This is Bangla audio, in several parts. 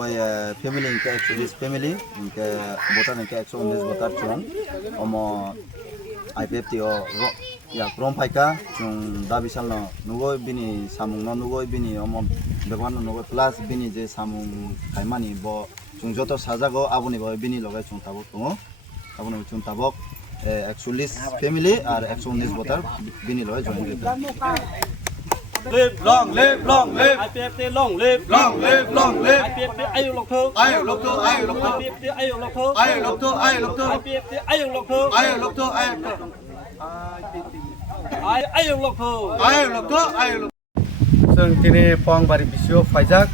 boy family inka 120 family inka voter inka 119 voter chung omo IPFT o ya krom paika chung da bisal no nugo bini samung no nugo bini omo beban no nugo plus bini je samung kaimani bo chung joto sajago aboni boy bini logai chung tabok tungo aboni chung tabok 140 family R 119 voter bini logai join geta live long live long live IPFT long live long live long live IPFT ayo lok thơ ayo lok to IPFT ayo lok thơ ayo lok to IPFT ayo lok thơ ayo lok to ayo lok thơ ayo lok to जों दिनै पवांबारि बिसिआव फायजाक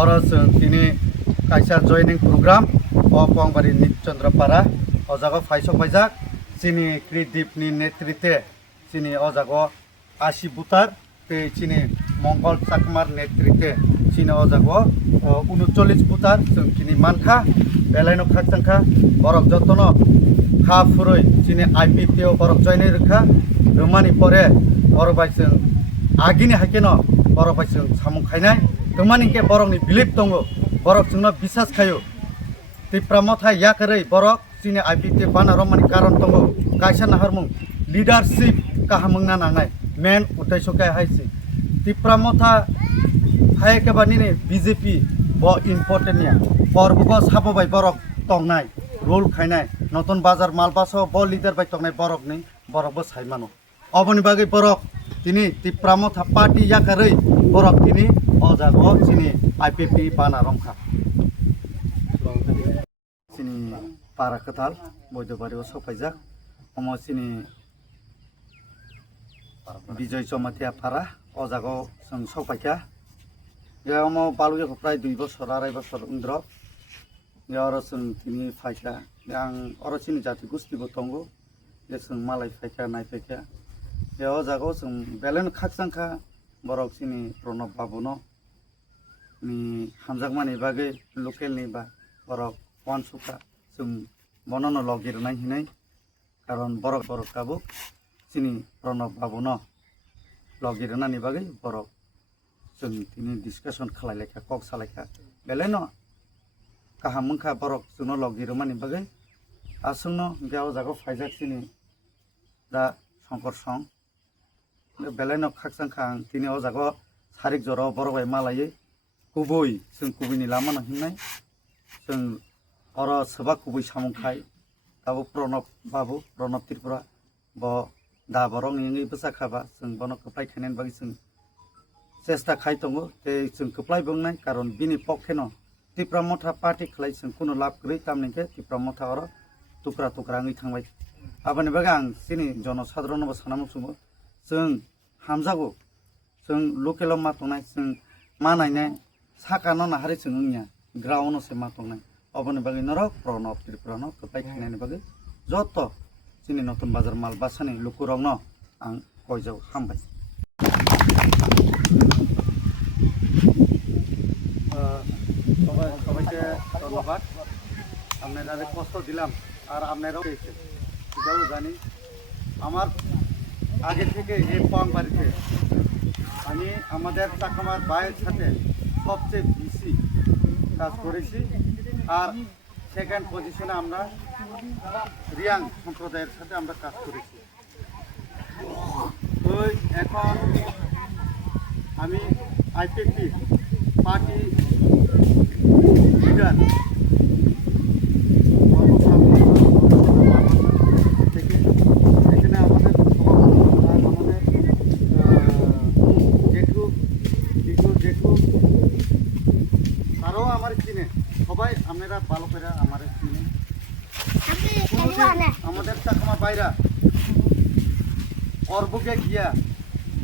आरो जों दिनै कायसा जयनिं प्रग्राम पवांबारि निचन्द्रपारा अजागाव फायस फायजाक चिनि क्रिदीपनि नेतृत्वे चिनि अजागाव 80 बुटार चिनि मंगल चाकमार नेतृत्वे चिनि अजागाव 39 बुटार जों दिनै मानखा बेलायनो खाकसांखा बरक जतनो खा फुरै चिनि IPFT आव बरक जयनिं रखा रोमानि परे बरबाय जों आगिनि हाकेनो borok bai जों samung khainai tongmani ke borok ni belief tongo borok jungno bisas khayo tipramo thai yakarei borok chini IPFT bana romani karon tongo kaisa naharmung leadership kahamung na nangai main uddesho kai haisi tipramo tha hai ke bani ni BJP bo important ya porbugo sabo bai borok tongnai role khainai noton bazar malbaso bo leader bai tongnai borok ni borok bo saimano oboni bagai borok tini tipramo tha party yakarei borok tini ojago chini IPFT bana romkha chini para katal boidobari o sopaijak omo chini bijoy chomatia para ojago song sopaika ya omo baluge prai 2 বছর 2.5 বছর undro ya oro song tini faika yang oro chini jati gusti bo tongo ya song malai faika nai faika ya ojago song belen khaksangkha borok chini Pranab Babuno ni hamjakmani bagai local ni ba borok wansuka जों bonono logirnai hinai karon borok kabo chini Pranab Babuno logirnani bagai borok जों tini discussion khlailekha kok salaikha beleno kahamungkha borok jungno logirmani bagai asungno gao jago faijak chini da Shankar Song beleno khaksangkha tini o jago sarik joro borok bai malai kubui जों kubuni lama no hinai जों oro sebab kubui samung khai tabo Pranab Babu Pranab Tripura bo da borong ni besa khaba जों bono khlai khainen bagi जों chesta khai tongo te जों khlai bongnai karon bini pokheno Tipramotha party khlai जों kuno lab gri tamnike Tipramotha oro tukra tukra ngi thangbai abani baga ang sini jono sadron bo sanamu sumo जों hamjago जों local ma tongnai जों manaine sakano na hari जों nya ground se ma tongnai oboni bagi norok Pranab Tripura no khlai khainani bagi joto chini notun bazar mal basani lukurong no ang koijau hambai সবাইকে ধন্যবাদ আপনারা কষ্ট দিলাম আর আপনারাও পেয়েছেন এটাও জানি আমার আগে থেকে এই পওয়াংবাড়িতে আমি আমাদের চাকমার ভাইয়ের সাথে সবচেয়ে বেশি কাজ করেছি আর সেকেন্ড পজিশনে আমরা রিয়াং সম্প্রদায়ের সাথে আমরা কাজ করেছি তো এখন আমি IPFT পার্টি লিডার এখানে আমাদের জেঠু জেঠু আরও আমার চিনে সবাই আপনারা ভালো করে আমার চিনে আমাদের চাকমা বাইরা অর্বকে গিয়া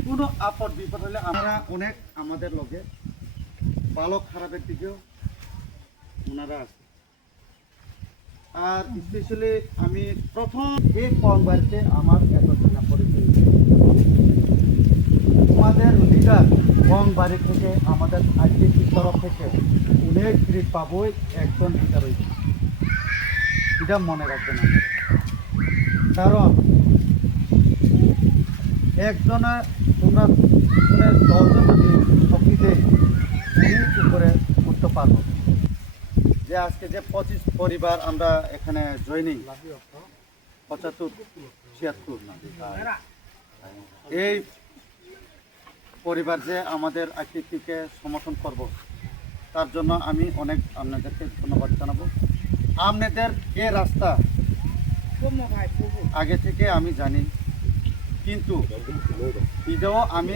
কোনো আপদ বিপদ হলে আমরা অনেক আমাদের লগে ভালো খারাপের দিকেও ওনারা আছে আর স্পেশালি আমি প্রথম এই পওয়াংবাড়িতে আমার এত চেনা পরিচয় আমাদের লিডার পওয়াংবাড়ি থেকে আমাদের IPFT তরফ থেকে অনেক গ্রিড পাবই একজন লিডার হয়েছে এটা মনে রাখবেন কারণ একজনে তোমরা 10 জন যদি শক্তি দেয় উপরে উঠতে পারবো যে আজকে যে 25 পরিবার আমরা এখানে জয়েনিং 75-76 এই পরিবার যে আমাদের আকৃতিকে সমর্থন করব তার জন্য আমি অনেক আপনাদেরকে ধন্যবাদ জানাবো। আপনাদের এই রাস্তা আগে থেকে আমি জানি, কিন্তু ঈদেও আমি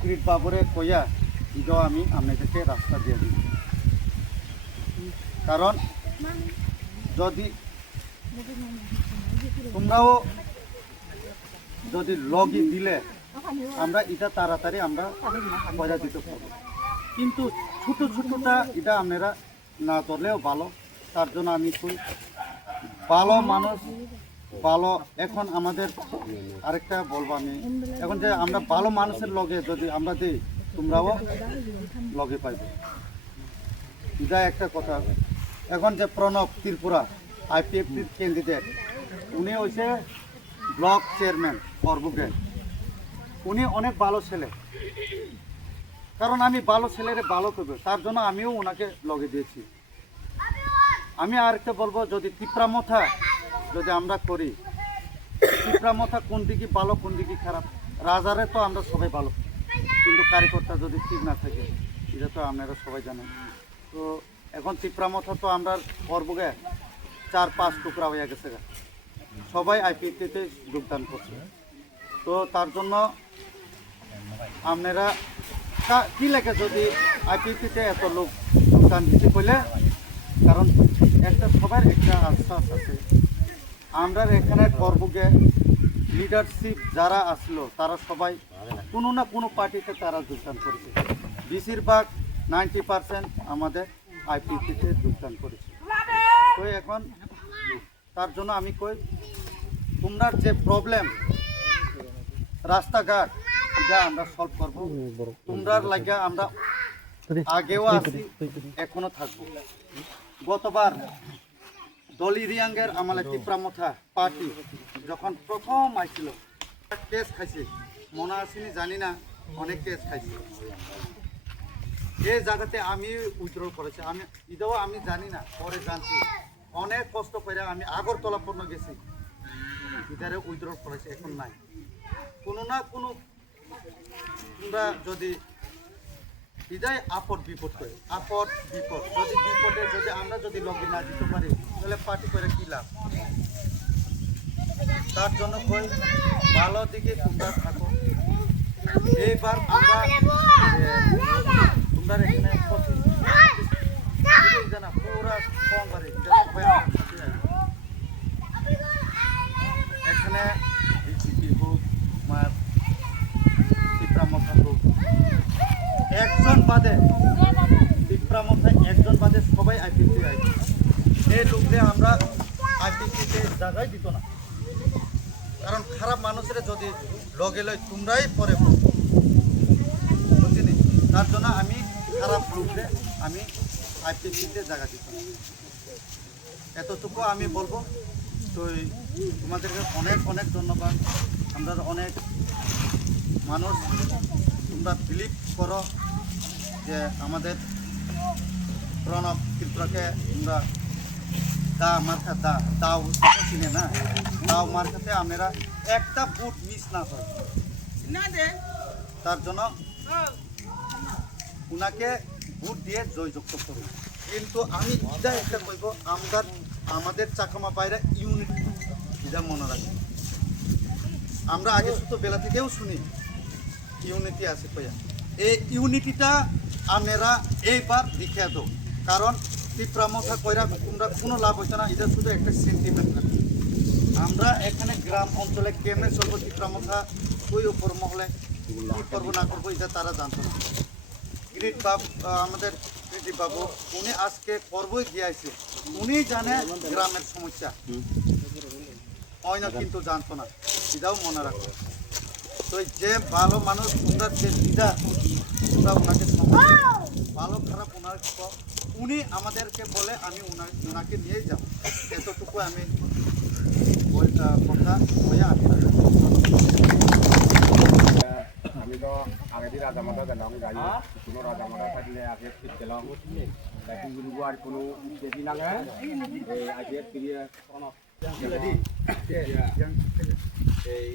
কৃত বাবুরে কইয়া ঈদেও আমি আপনাদেরকে রাস্তা দিয়ে দিই। কারণ যদি তোমরাও যদি লগি দিলে আমরা এটা তাড়াতাড়ি আমরা পয়সা দিতে পারবো, কিন্তু ছোট ছোটটা এটা আপনারা না ধরলেও ভালো। তার জন্য আমি কই ভালো মানুষ ভালো। এখন আমাদের আরেকটা বলবো আমি, এখন যে আমরা ভালো মানুষের লগে যদি আমরা দিই তোমরাও লগে পাইবে, এটা একটা কথা। এখন যে প্রণব ত্রিপুরা IPFT ক্যান্ডিডেট, উনি হয়েছে ব্লক চেয়ারম্যান বরবুকে। উনি অনেক ভালো ছেলে, কারণ আমি ভালো ছেলেরে ভালো করবো তার জন্য আমিও ওনাকে লগে দিয়েছি। আমি আরেকটা বলবো, যদি তিপ্রামথা যদি আমরা করি, তিপ্রামথা কোন দিকে ভালো কোন দিকে খারাপ, রাজারে তো আমরা সবাই ভালো, কিন্তু কারিগরটা যদি ঠিক না থাকে এটা তো আপনারা সবাই জানেন। তো এখন তিপ্রামথা তো আমরা বরবুকে 4-5 টুকরা হয়ে গেছে, সবাই IPFT-তে যোগদান করছে। তো তার জন্য আপনারা কি লেখে যদি IPFT-তে এত লোক যোগদান দিতে কইলে, কারণ একটা সবার একটা আশ্বাস আছে। আমরা এখানে বরবুকে লিডারশিপ যারা আসলো তারা সবাই কোনো না কোনো পার্টিতে তারা যোগদান করেছে। বেশিরভাগ 90% আমাদের IPFT-তে যোগদান করেছে। তো এখন তার জন্য আমি কই, তোমরা যে প্রবলেম রাস্তাঘাট যা আমরা সলভ করবো, তোমরার লাগে আমরা আগেও আছি এখনো থাকবো। গতবার দলি রিয়াঙ্গের আমলে তিপ্রামথা পার্টি যখন প্রথম আইছিল কেস খাইছে, মনে আসেনি জানি না, অনেক কেস খাইছে। এই জায়গাতে আমি উইথড্রল করেছি, আমি ঈদেও আমি জানি না, পরে জানছি। অনেক কষ্ট করে আমি আগরতলা পর্যন্ত গেছি, ইধারে উইথড্রল করেছি, এখন নাই। কোনো না কোনো তোমরা যদি ইদাই আপদ বিপদ করে, আপদ বিপদ, যদি বিপদে যদি আমরা যদি লগে না দিতে পারি তাহলে পার্টি করে কি লাভ? তার জন্য কই ভালো দিকে তোমরা থাকো। এইবার আমরা তোমরা এখানে 25 জানা পুরা সোমবারে এখানে বিজেপি হোক মার তিপ্রামথা হোক, একজন বাদে তিপ্রামথা একজন বাদে সবাই IPFT আইছে। এই লোকরে আমরা IPFT-তে জায়গায় দিত না, কারণ খারাপ মানুষের যদি লগে লই তোমরাই পরে বুঝিনি। তার জন্য আমি খারাপ লোকরে আমি IPFT-তে জায়গা দিত না, এতটুকু আমি বলবো। তো তোমাদেরকে অনেক অনেক ধন্যবাদ। আমরা অনেক মানুষ তোমরা বিলিভ করো যে আমাদের প্রণব ত্রিপুরাকে তোমরা দা মার্কা দাও চিনে না, দাও মার্কাতে আমরা একটা ভোট মিস না হয়, তার জন্য ওনাকে ভোট দিয়ে জয়যুক্ত করি। কিন্তু আমি এটা একটা কইব, আমাদের চাকমা বাইরে ইউনিট এটা মনে রাখি। আমরা আগে শুধু বেলা থেকেও শুনি ইউনিটি আছে কইয়া, এই ইউনিটিটা আপনারা এইবার দেখিয়ে দাও। কারণ তিপ্রামথা কইরা তোমরা কোনো লাভ হইতো না, এটা শুধু একটা সেন্টিমেন্ট থাকে। আমরা এখানে গ্রাম অঞ্চলে কেমনে চলবো, তিপ্রামথা ওই উপর মহলে কী করবো না করবো এটা তারা জানতো না। গ্রিট বাবু আমাদের গ্রিটি বাবু উনি আজকে করবই গিয়েছে, উনি জানে গ্রামের সমস্যা, হয় না কিন্তু জানতো না, এটাও মনে রাখো। তো যে ভালো মানুষ তোমরা যে লিডার তোমরা ওনাকে ভালো খারাপ ওনার উনি আমাদেরকে বলে আমি ওনাকে নিয়ে যাব, এতটুকু আমি কথা হয়ে আমি তো আগে দিয়ে রাজা মাথা গেলাম যাই কোনো রাজা মাথা থাকলে আগে ফিট গেলাম কিন্তু আর কোনো বেশি লাগে আগে ফিরিয়ে এই